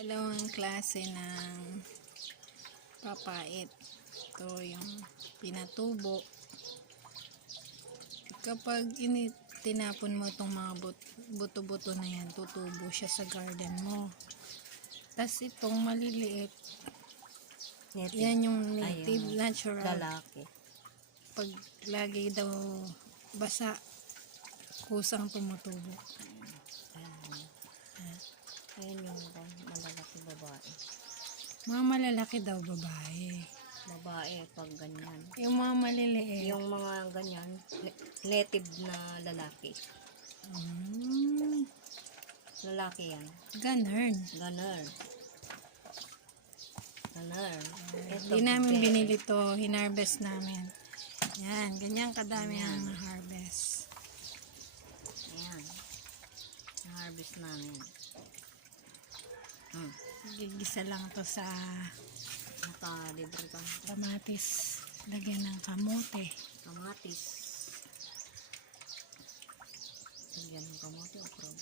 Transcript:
Dalawang klase ng papait. Ito yung pinatubo. Kapag tinapon mo itong mga buto-buto na yan, tutubo siya sa garden mo. Tapos itong maliliit, yan yung native, natural. Lalaki. Pag lagi daw basa, kusang tumutubo. Ayan yung malalaki babae. Mga malalaki daw babae. Babae pag ganyan. Yung mga maliliit. Yung mga ganyan, native na lalaki. Lalaki yan. Ganun. Gunner. Hindi namin binili to, hinarvest namin. Yan, ganyan kadami ang harvest. Ayan. Harvest namin. Gigisa lang to sa Nakalibre pa. kamatis. Lagyan ng kamote. Kamatis. Lagyan ng kamote o crab.